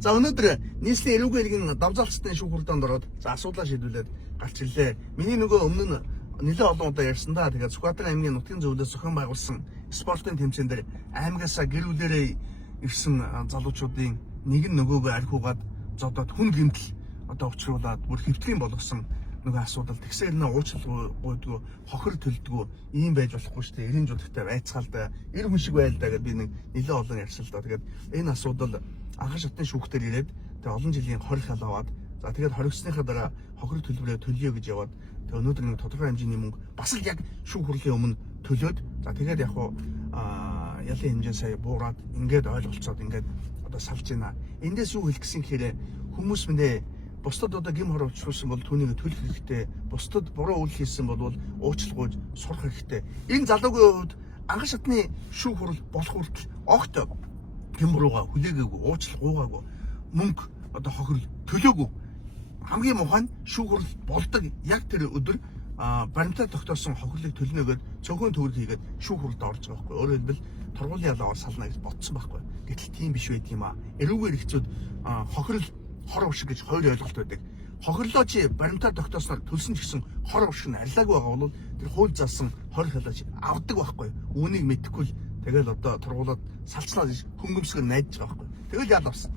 За өнөөдөр нийслэлийн эрүүгийн хэлгийн давзалцтын шүүх хурлаанд ороод за асуудлаа шийдвүлээд гарч ирлээ. Миний нөгөө өмнө нь нэлээд олон удаа ярьсан да. Тэгээд Сүхбаатар аймгийн нутгийн зөвлөлөөс зохион байгуулсан спортын тэмцээн дээр аймгаасаа гэр бүлээрээ ирсэн залуучуудын нэг нь нөгөөгөө архиугаад зодоод хүн гэмтэл одоо учруулад бүр хэвтгэн болгосон нөгөө асуудал тэгсээр нэ уучлалгүйдгүү хохир төлдгүү ийм байж болохгүй шүү дээ. 90 жуулахтай байцгаалда 90 хүн шиг байл да гэдээ би нэг нэлээд олон ярьсан л да. Тэгээд энэ асуудал анхан шатны шүүхтэр ирээд тэгээ олон жилийн хорих халаваад за тэгээд хоригсныхаа дараа хохир төлбөрөө төлөё гэж яваад тэгээ өнөөдөр нэг тодорхой хэмжээний мөнгө бас л яг шүүх хурлын өмнө төлөөд за тэгээд яг хуу ялын хэмжээ сая буураад ингээд ойлголцоод ингээд одоо салж байна. Эндээс юу хэлэх гэсэн хэрэг хүмүүс минь бусдад одоо гим хор учруулсан бол түүнийг төлөх хэрэгтэй. Бусдад буруу үйл хийсэн бол уучлалгүйж сурах хэрэгтэй. Энэ залуугийн хувьд анхан шатны шүүх хурал болох хүртэл огт гим бурууга хүлээгээгүй, уучлалгүйгаагүй, мөнгө одоо хохирол төлөөгүй. Хамгийн муухай нь шүүх хурал болдог яг тэр өдөр баримтаар тогтоосон хохирлыг төлнө гэдэг цөөхөн төгрөг хийгээд шүүх хуралд орж байгаа байхгүй. Өөрөөр хэлбэл тургуулийн ялгаар сална гэж бодсон байхгүй. Гэтэл тийм биш байт юм аа. Эрүүгийн хэрэгцүүд хохирол хор уршиг гэж хоёр ойлголт байдаг. Хохирлоо чи баримтаар тогтоосноор төлсөн ч гэсэн хор уршиг нь арилаагүй байгаа бол тэр хууль заасан хорих халаач авдаг байхгүй. Үүнийг мэдэхгүй л тэгэл одоо тургуулад салцлаа гэж хөнгөмсгөр найдаж байгаа байхгүй. Тэгэл ял авсан.